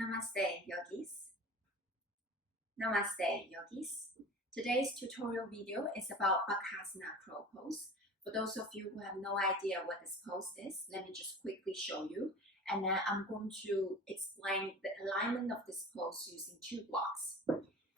Namaste, yogis. Namaste, yogis. Today's tutorial video is about Bakasana crow pose. For those of you who have no idea what this pose is, let me just quickly show you. And then I'm going to explain the alignment of this pose using 2 blocks.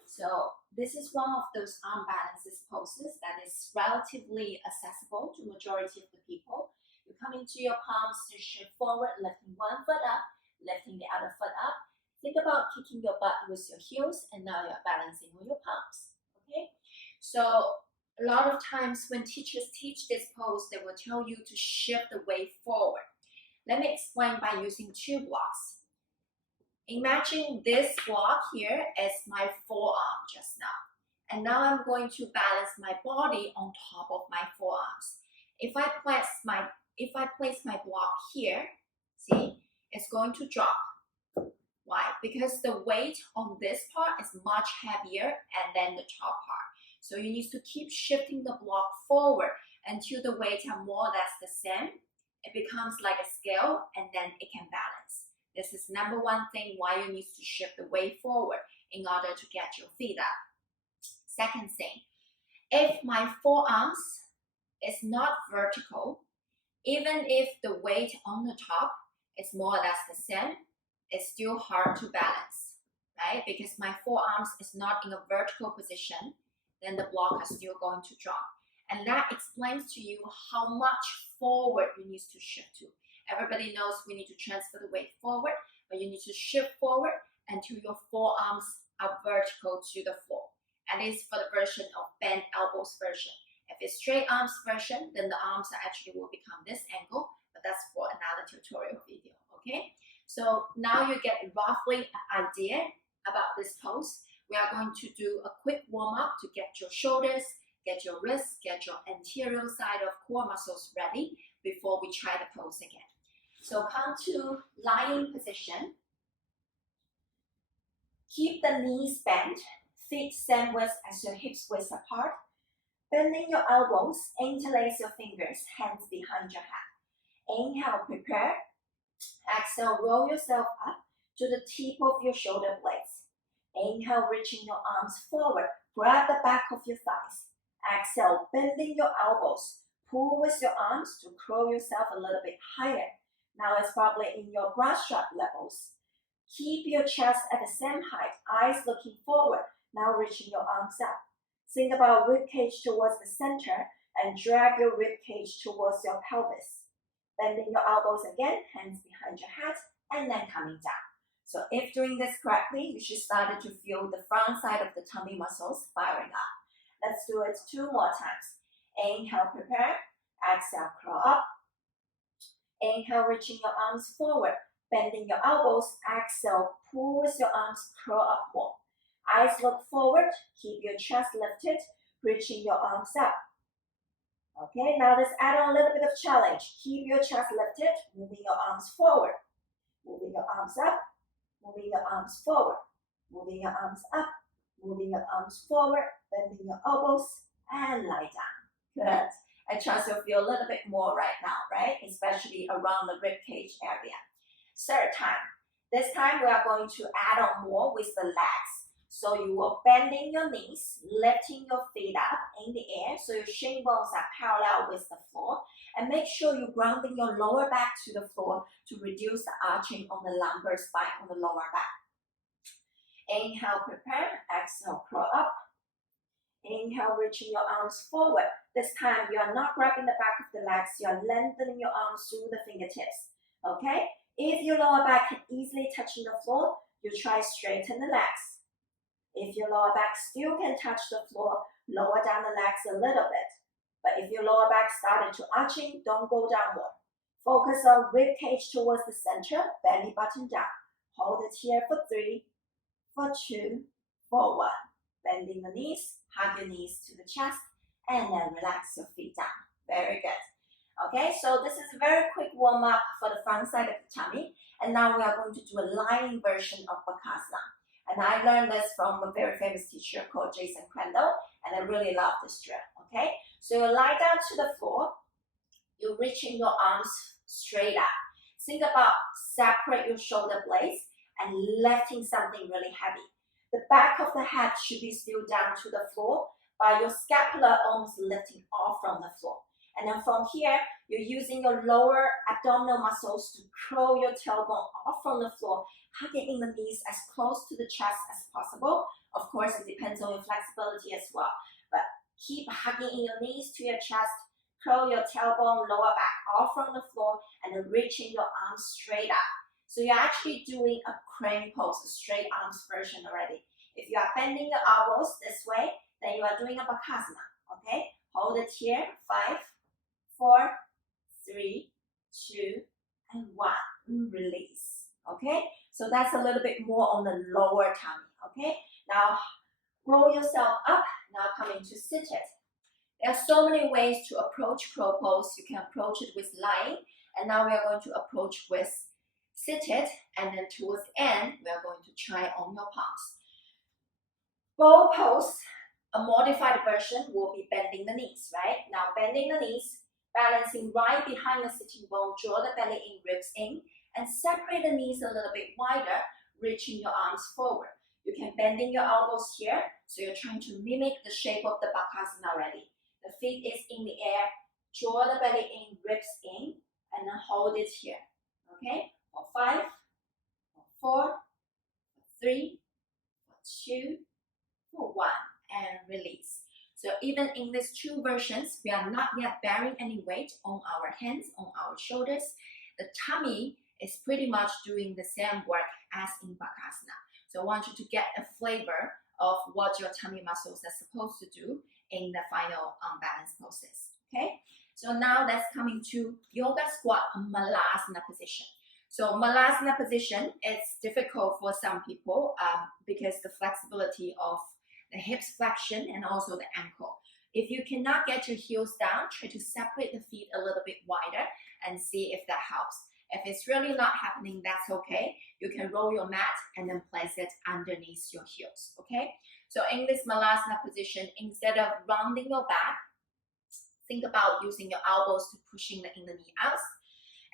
So this is one of those arm balances poses that is relatively accessible to majority of the people. You come into your palms, you shift forward, lifting one foot up, lifting the other foot up. Think about kicking your butt with your heels, and now you're balancing on your palms, okay? So a lot of times when teachers teach this pose, they will tell you to shift the weight forward. Let me explain by using 2 blocks. Imagine this block here as my forearm just now. And now I'm going to balance my body on top of my forearms. If I place my block here, see, it's going to drop. Why? Because the weight on this part is much heavier than the top part. So you need to keep shifting the block forward until the weights are more or less the same. It becomes like a scale, and then it can balance. This is number 1 thing why you need to shift the weight forward in order to get your feet up. Second thing, if my forearms is not vertical, even if the weight on the top is more or less the same, it's still hard to balance, right? Because my forearms is not in a vertical position, then the block is still going to drop. And that explains to you how much forward you need to shift to. Everybody knows we need to transfer the weight forward, but you need to shift forward until your forearms are vertical to the floor. And this is for the version of bent elbows version. If it's straight arms version, then the arms actually will become this angle, but that's for another tutorial video, okay? So now you get roughly an idea about this pose. We are going to do a quick warm-up to get your shoulders, get your wrists, get your anterior side of core muscles ready before we try the pose again. So come to lying position. Keep the knees bent, feet same width as your hips width apart. Bending your elbows, interlace your fingers, hands behind your head. Inhale, prepare. Exhale, roll yourself up to the tip of your shoulder blades. Inhale, reaching your arms forward. Grab the back of your thighs. Exhale, bending your elbows. Pull with your arms to curl yourself a little bit higher. Now it's probably in your brushstrap levels. Keep your chest at the same height, eyes looking forward. Now reaching your arms up. Think about rib cage towards the center and drag your rib cage towards your pelvis. Bending your elbows again, hands behind your head, and then coming down. So if doing this correctly, you should start to feel the front side of the tummy muscles firing up. Let's do it 2 more times. Inhale, prepare. Exhale, curl up. Inhale, reaching your arms forward. Bending your elbows. Exhale, pull with your arms, curl up more. Eyes look forward. Keep your chest lifted, reaching your arms up. Okay, now let's add on a little bit of challenge. Keep your chest lifted, moving your arms forward. Moving your arms up, moving your arms forward. Moving your arms up, moving your arms forward, bending your elbows, and lie down. Good. I trust you'll feel a little bit more right now, right? Especially around the rib cage area. Third time. This time we are going to add on more with the legs. So you are bending your knees, lifting your feet up in the air so your shin bones are parallel with the floor. And make sure you're grounding your lower back to the floor to reduce the arching on the lumbar spine on the lower back. Inhale, prepare. Exhale, curl up. Inhale, reaching your arms forward. This time you are not grabbing the back of the legs, you are lengthening your arms through the fingertips. Okay? If your lower back can easily touch the floor, you try straighten the legs. If your lower back still can touch the floor, lower down the legs a little bit. But if your lower back started to arching, don't go downward. Focus on rib cage towards the center, belly button down. Hold it here for 3, for 2, for 1. Bending the knees, hug your knees to the chest, and then relax your feet down. Very good. Okay, so this is a very quick warm-up for the front side of the tummy. And now we are going to do a lying version of Bakasana. And I learned this from a very famous teacher called Jason Crandall, and I really love this drill, okay? So you lie down to the floor, you're reaching your arms straight up. Think about separate your shoulder blades and lifting something really heavy. The back of the head should be still down to the floor, but your scapula almost lifting off from the floor. And then from here, you're using your lower abdominal muscles to curl your tailbone off from the floor, hugging in the knees as close to the chest as possible. Of course, it depends on your flexibility as well. But keep hugging in your knees to your chest, curl your tailbone, lower back off from the floor, and then reaching your arms straight up. So you're actually doing a crane pose, a straight arms version already. If you are bending your elbows this way, then you are doing a Bakasana, okay? Hold it here, 5, 4, 3, 2, and 1. Release, okay? So that's a little bit more on the lower tummy, okay? Now, roll yourself up. Now coming to seated. There are so many ways to approach crow pose. You can approach it with lying, and now we are going to approach with seated, and then towards the end, we are going to try on your palms. Bow pose, a modified version, will be bending the knees, right? Now bending the knees, balancing right behind the sitting bone, draw the belly in, ribs in, and separate the knees a little bit wider, reaching your arms forward. You can bend in your elbows here, so you're trying to mimic the shape of the Bakasana already. The feet is in the air, draw the belly in, ribs in, and then hold it here, okay? For 5, 4, 3, 2, 1, and release. So even in these two versions, we are not yet bearing any weight on our hands, on our shoulders. The tummy is pretty much doing the same work as in Bakasana. So I want you to get a flavor of what your tummy muscles are supposed to do in the final unbalanced poses, okay? So now let's coming to yoga squat Malasana position. So Malasana position is difficult for some people because the flexibility of the hips flexion and also the ankle. If you cannot get your heels down, try to separate the feet a little bit wider and see if that helps. If it's really not happening, that's okay. You can roll your mat and then place it underneath your heels, okay? So in this Malasana position, instead of rounding your back, think about using your elbows to pushing the inner knee out,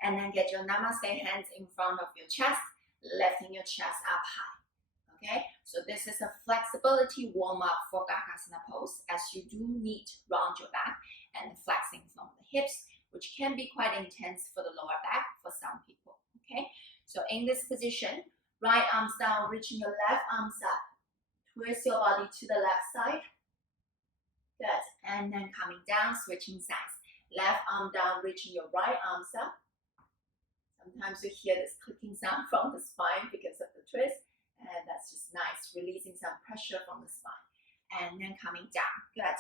and then get your namaste hands in front of your chest, lifting your chest up high. Okay, so this is a flexibility warm-up for Bakasana pose, as you do need to round your back and flexing from the hips, which can be quite intense for the lower back for some people. Okay, so in this position, right arms down, reaching your left arms up, twist your body to the left side. Good, and then coming down, switching sides. Left arm down, reaching your right arms up. Sometimes you hear this clicking sound from the spine because of the twist. And that's just nice, releasing some pressure from the spine. And then coming down, good.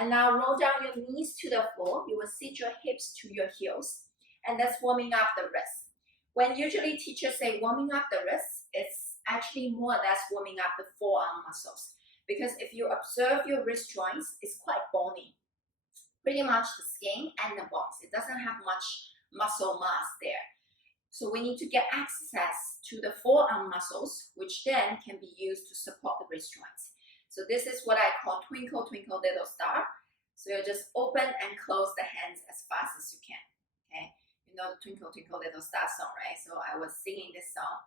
And now roll down your knees to the floor. You will sit your hips to your heels. And that's warming up the wrists. When usually teachers say warming up the wrists, it's actually more or less warming up the forearm muscles. Because if you observe your wrist joints, it's quite bony. Pretty much the skin and the bones. It doesn't have much muscle mass there. So we need to get access to the forearm muscles, which then can be used to support the wrist joints. So this is what I call twinkle, twinkle, little star. So you just open and close the hands as fast as you can, okay? You know the Twinkle, Twinkle, Little Star song, right? So I was singing this song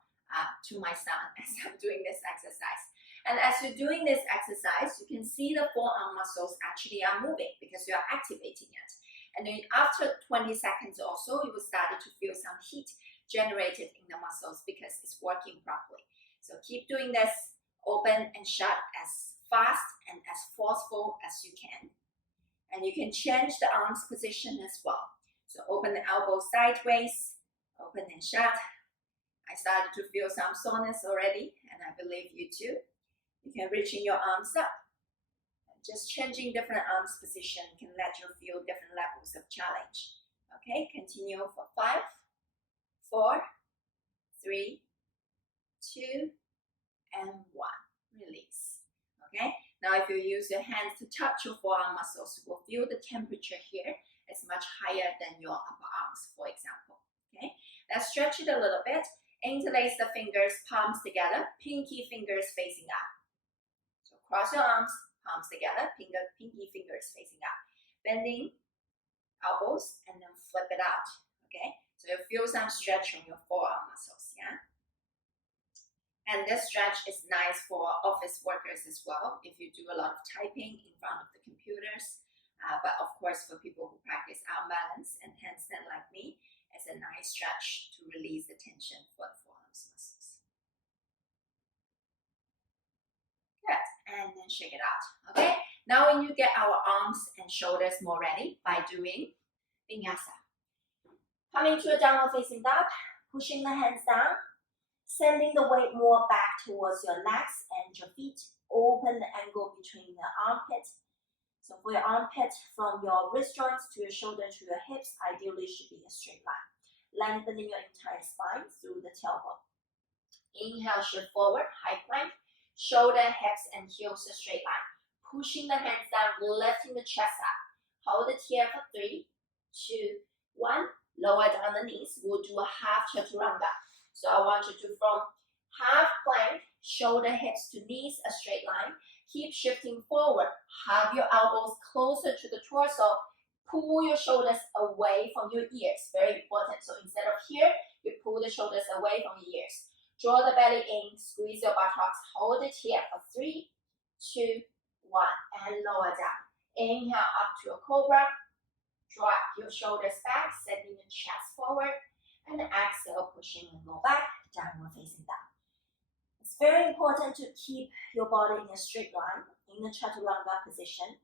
to my son as I'm doing this exercise. And as you're doing this exercise, you can see the forearm muscles actually are moving because you are activating it. And then after 20 seconds or so, you will start to feel some heat generated in the muscles because it's working properly. So keep doing this, open and shut as fast and as forceful as you can. And you can change the arms position as well. So open the elbow sideways, open and shut. I started to feel some soreness already, and I believe you too. You can reach in your arms up. And just changing different arms position can let you feel different levels of challenge. Okay, continue for 5, 4, 3, 2, and 1. Release. Okay. Now, if you use your hands to touch your forearm muscles, you will feel the temperature here is much higher than your upper arms, for example. Okay. Let's stretch it a little bit. Interlace the fingers, palms together, pinky fingers facing up. So cross your arms, palms together, pinky fingers facing up. Bending elbows and then flip it out. Okay. So you feel some stretch on your forearm muscles, yeah? And this stretch is nice for office workers as well, if you do a lot of typing in front of the computers. But of course, for people who practice arm balance and handstand like me, it's a nice stretch to release the tension for the forearms muscles. Good, and then shake it out, okay? Now when you get our arms and shoulders more ready by doing vinyasa. Coming to a downward facing dog, pushing the hands down, sending the weight more back towards your legs and your feet. Open the angle between the armpit. So for your armpit, from your wrist joints to your shoulder to your hips, ideally should be a straight line. Lengthening your entire spine through the tailbone. Inhale, shift forward, high plank. Shoulder, hips, and heels a straight line. Pushing the hands down, lifting the chest up. Hold it here for 3, 2, 1. Lower down the knees. We'll do a half chaturanga. So I want you to, from half plank, shoulder, hips to knees, a straight line. Keep shifting forward. Hug your elbows closer to the torso. Pull your shoulders away from your ears. Very important. So instead of here, you pull the shoulders away from your ears. Draw the belly in, squeeze your buttocks. Hold it here for 3, 2, 1, and lower down. Inhale up to a cobra. Drop your shoulders back, sending your chest forward. And exhale, pushing and go back, downward facing dog. It's very important to keep your body in a straight line in the chaturanga position,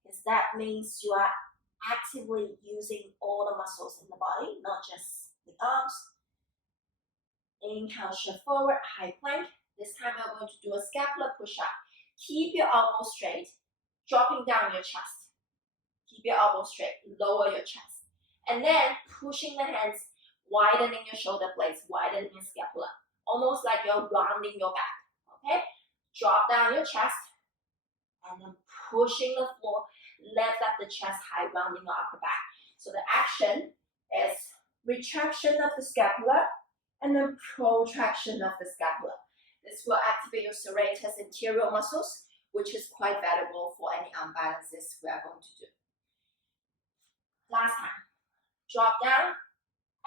because that means you are actively using all the muscles in the body, not just the arms. Inhale, shift forward, high plank. This time we're going to do a scapular push-up. Keep your elbows straight, dropping down your chest. Keep your elbows straight, lower your chest. And then pushing the hands, widening your shoulder blades, widening your scapula. Almost like you're rounding your back, okay? Drop down your chest, and then pushing the floor, lift up the chest high, rounding your upper back. So the action is retraction of the scapula, and then protraction of the scapula. This will activate your serratus anterior muscles, which is quite valuable for any imbalances we are going to do. Last time, drop down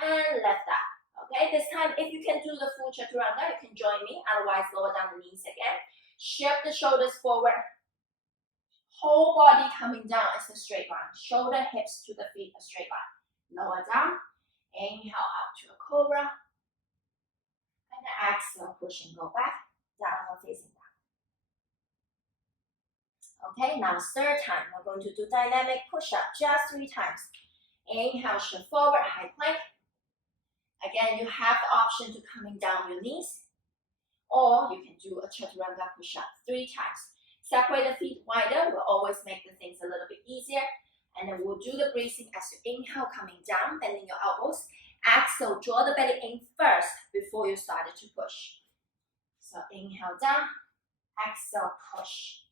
and lift up. Okay, this time if you can do the full chaturanga, you can join me, otherwise lower down the knees again. Shift the shoulders forward. Whole body coming down as a straight line. Shoulder, hips to the feet, a straight line. Lower down. Inhale up to a cobra. And then exhale, push and go back. Downward facing dog. Okay, now third time, we're going to do dynamic push-up, just 3 times. Inhale, shift forward, high plank. Again, you have the option to coming down your knees, or you can do a chaturanga push-up 3 times. Separate the feet wider will always make the things a little bit easier. And then we'll do the breathing as you inhale, coming down, bending your elbows. Exhale, draw the belly in first before you started to push. So inhale down, exhale, push.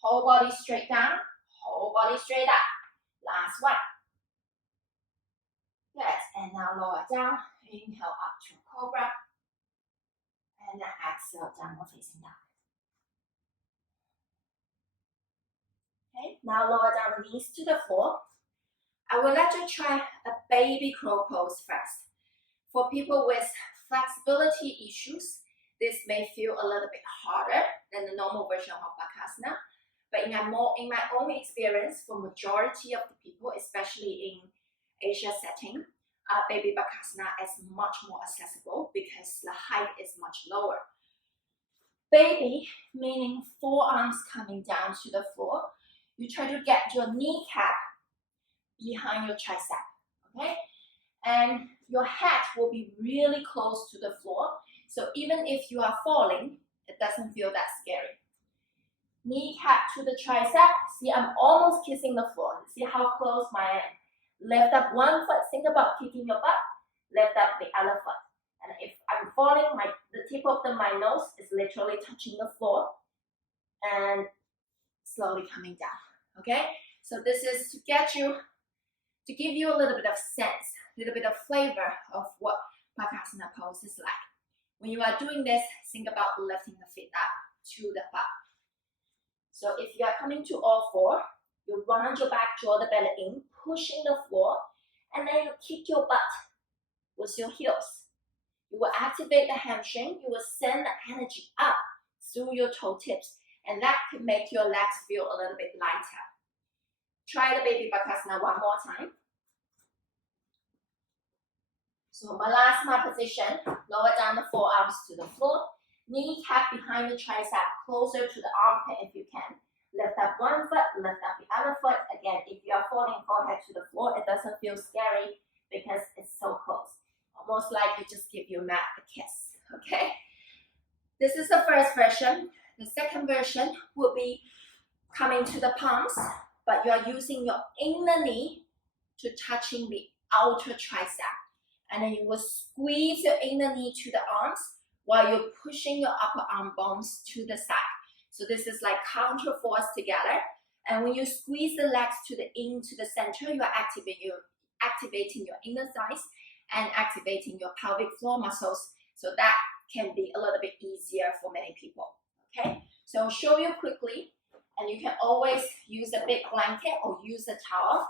Whole body straight down, whole body straight up. Last one. Good, and now lower down. Inhale up to a cobra. And then exhale, downward facing dog. Okay, now lower down the knees to the floor. I will let you try a baby crow pose first. For people with flexibility issues, this may feel a little bit harder than the normal version of Bakasana. But in my own experience, for majority of the people, especially in Asia setting, baby Bakasana is much more accessible because the height is much lower. Baby, meaning forearms coming down to the floor. You try to get your kneecap behind your tricep, okay? And your head will be really close to the floor. So even if you are falling, it doesn't feel that scary. Kneecap to the tricep. See, I'm almost kissing the floor. See how close I am. Lift up one foot. Think about kicking your butt. Lift up the other foot. And if I'm falling, the tip of my nose is literally touching the floor. And slowly coming down. Okay? So this is to give you a little bit of sense, a little bit of flavor of what Bakasana pose is like. When you are doing this, think about lifting the feet up to the butt. So if you are coming to all 4, you round your back, draw the belly in, pushing the floor, and then you kick your butt with your heels. You will activate the hamstring. You will send the energy up through your toe tips, and that can make your legs feel a little bit lighter. Try the baby Bakasana one more time. So Malasana position, lower down the forearms to the floor, kneecap behind the tricep, closer to the armpit if you can. Lift up one foot, lift up the other foot. Again, if you are falling forehead to the floor, it doesn't feel scary because it's so close. Almost like you just give your mat a kiss, okay? This is the first version. The second version will be coming to the palms, but you are using your inner knee to touching the outer tricep. And then you will squeeze your inner knee to the arms while you're pushing your upper arm bones to the side. So this is like counter force together. And when you squeeze the legs into the center, you are activating your inner thighs and activating your pelvic floor muscles. So that can be a little bit easier for many people. Okay, so I'll show you quickly. And you can always use a big blanket or use a towel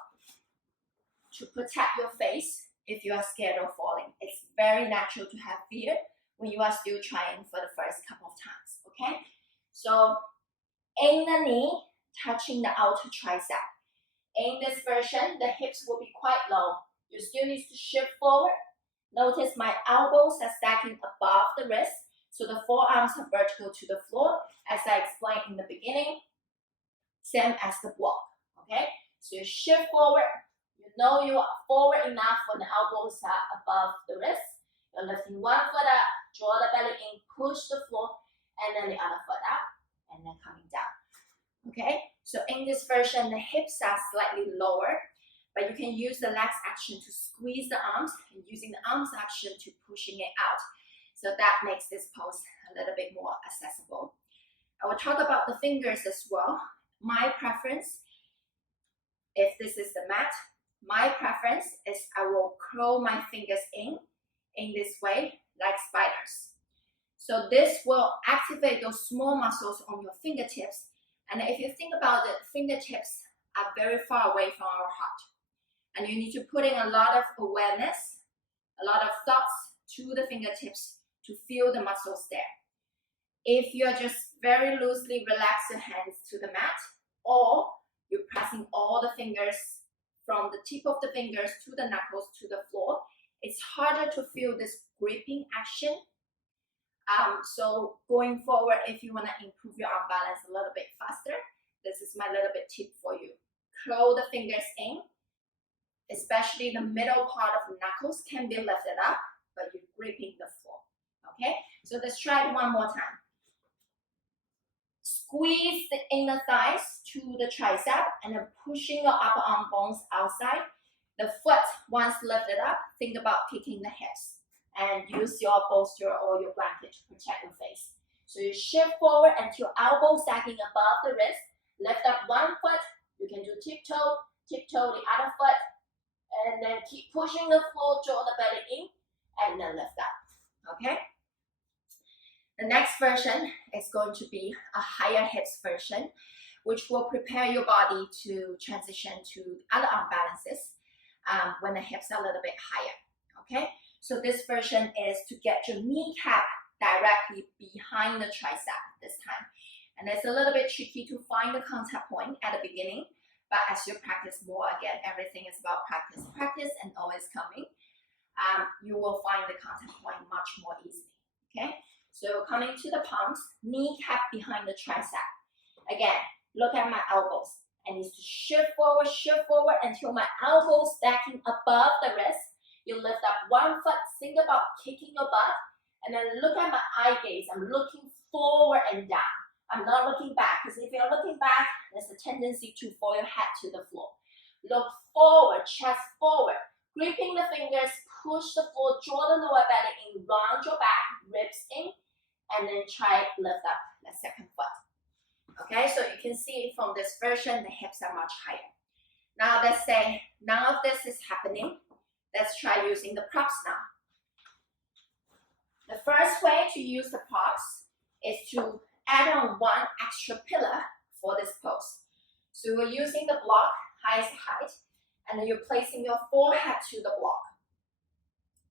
to protect your face if you are scared of falling. It's very natural to have fear when you are still trying for the first couple of times, okay? So, inner knee touching the outer tricep. In this version, the hips will be quite low. You still need to shift forward. Notice my elbows are stacking above the wrist, so the forearms are vertical to the floor, as I explained in the beginning, same as the block, okay? So you shift forward. You know you are forward enough when the elbows are above the wrist. You're lifting one foot up, draw the belly in, push the floor, and then the other foot up, and then coming down. Okay, so in this version, the hips are slightly lower, but you can use the legs action to squeeze the arms and using the arms action to pushing it out. So that makes this pose a little bit more accessible. I will talk about the fingers as well. My preference, if this is the mat, my preference is I will curl my fingers in this way, like spiders. So this will activate those small muscles on your fingertips. And if you think about it, fingertips are very far away from our heart. And you need to put in a lot of awareness, a lot of thoughts to the fingertips to feel the muscles there. If you're just very loosely relax your hands to the mat, or you're pressing all the fingers from the tip of the fingers to the knuckles to the floor, it's harder to feel this gripping action. So going forward, if you want to improve your arm balance a little bit faster, this is my little bit tip for you. Curl the fingers in, especially the middle part of the knuckles can be lifted up, but you're gripping the floor. Okay, so let's try it one more time. Squeeze the inner thighs to the tricep and then pushing your upper arm bones outside. The foot, once lifted up, think about kicking the hips and use your bolster or your blanket to protect your face. So you shift forward until your elbow stacking above the wrist. Lift up one foot. You can do tiptoe the other foot, and then keep pushing the floor, draw the belly in, and then lift up. Okay? The next version is going to be a higher hips version, which will prepare your body to transition to other arm balances when the hips are a little bit higher. Okay? So this version is to get your kneecap directly behind the tricep this time. And it's a little bit tricky to find the contact point at the beginning, but as you practice more, again, everything is about practice and always coming, you will find the contact point much more easily. Okay? So coming to the palms, kneecap behind the tricep. Again, look at my elbows. I need to shift forward until my elbows stacking above the wrist. You lift up one foot, think about kicking your butt, and then look at my eye gaze. I'm looking forward and down. I'm not looking back, because if you're looking back, there's a tendency to fall your head to the floor. Look forward, chest forward, gripping the fingers, push the floor, draw the lower belly in, round your back, ribs in, and then try lift up the second foot. Okay, so you can see from this version, the hips are much higher. Now let's say none of this is happening. Let's try using the props now. The first way to use the props is to add on one extra pillar for this pose. So we're using the block, highest height, and then you're placing your forehead to the block.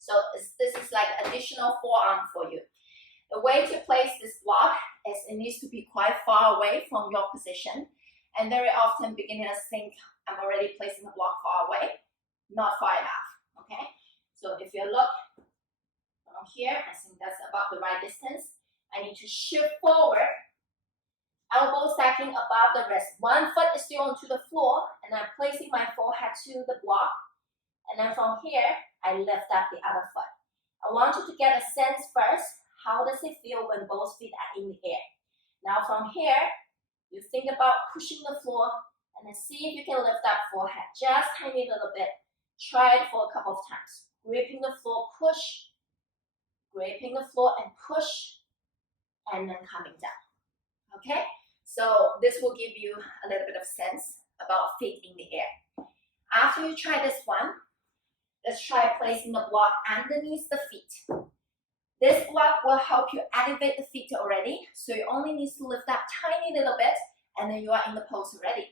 So this is like additional forearm for you. The way to place this block is it needs to be quite far away from your position. And very often beginners think I'm already placing the block far away, not far enough, okay? So if you look from here, I think that's about the right distance. I need to shift forward, elbow stacking above the wrist. One foot is still onto the floor, and I'm placing my forehead to the block. And then from here, I lift up the other foot. I want you to get a sense first, how does it feel when both feet are in the air? Now from here, you think about pushing the floor, and then see if you can lift up forehead, just tiny little bit. Try it for a couple of times. Gripping the floor, push. Gripping the floor and push, and then coming down, okay? So this will give you a little bit of sense about feet in the air. After you try this one, let's try placing the block underneath the feet. This block will help you elevate the feet already, so you only need to lift up tiny little bit, and then you are in the pose already.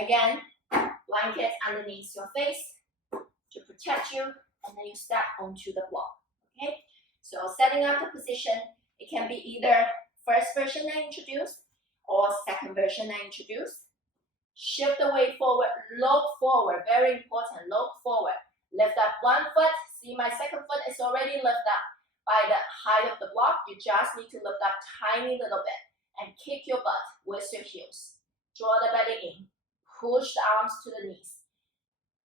Again, blanket underneath your face to protect you, and then you step onto the block, okay? So setting up the position, it can be either first version I introduced or second version I introduced. Shift the weight forward, look forward, very important, look forward. Lift up one foot, see my second foot is already lifted up by the height of the block. You just need to lift up tiny little bit and kick your butt with your heels. Draw the belly in, push the arms to the knees.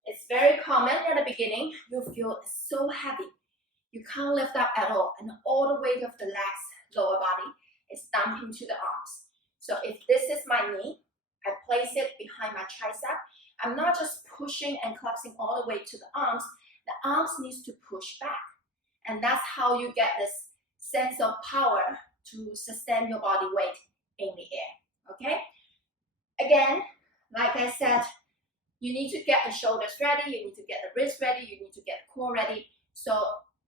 It's very common at the beginning, you feel it's so heavy. You can't lift up at all, and all the weight of the legs, lower body, is dumping to the arms. So if this is my knee, I place it behind my tricep. I'm not just pushing and collapsing all the way to the arms needs to push back. And that's how you get this sense of power to sustain your body weight in the air, okay? Again, like I said, you need to get the shoulders ready, you need to get the wrists ready, you need to get the core ready. So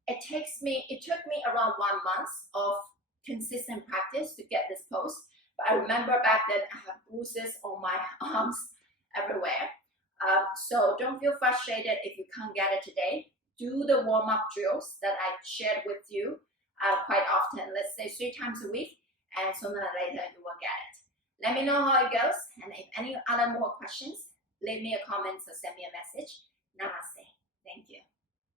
it took me around 1 month of consistent practice to get this pose. But I remember back then I have bruises on my arms everywhere. So don't feel frustrated if you can't get it today. Do the warm-up drills that I shared with you quite often, let's say 3 times a week, and sooner or later you will get it. Let me know how it goes, and if any other more questions, leave me a comment or send me a message. Namaste. Thank you.